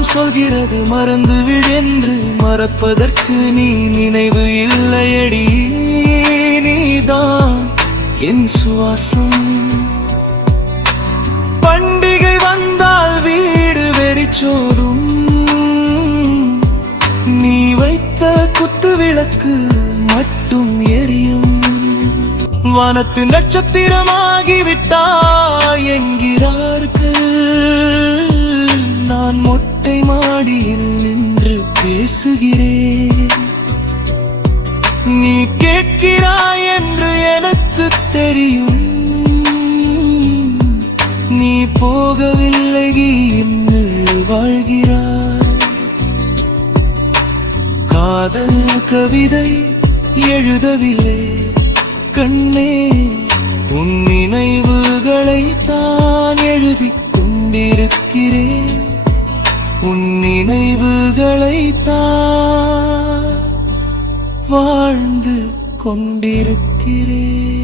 மனம் சொல்கிறது மறந்து விடென்று, மறப்பதற்கு நீ நினைவு இல்லையடி. நீதான் என் சுவாசம். பண்டிகை வந்தால் வீடு வெறிச்சோடும், நீ வைத்த குத்து விளக்கு மட்டும் எரியும். வானத்து நட்சத்திரமாகிவிட்டாய் என்கிறார்கள், நான் மொட்டை மாடியில் நின்று பேசுகிறேன். நீ கேட்கிறாய் என்று எனக்கு தெரியும், நீ போகவில்லை என்னுள் வாழ்கிறாய். காதல் கவிதை எழுதவில்லை கண்ணே, உன் நினைவுகளை தான் எழுதிக் கொண்டிருக்கிறேன். உன் நினைவுகளை தான் வாழ்ந்து கொண்டிருக்கிறேன்.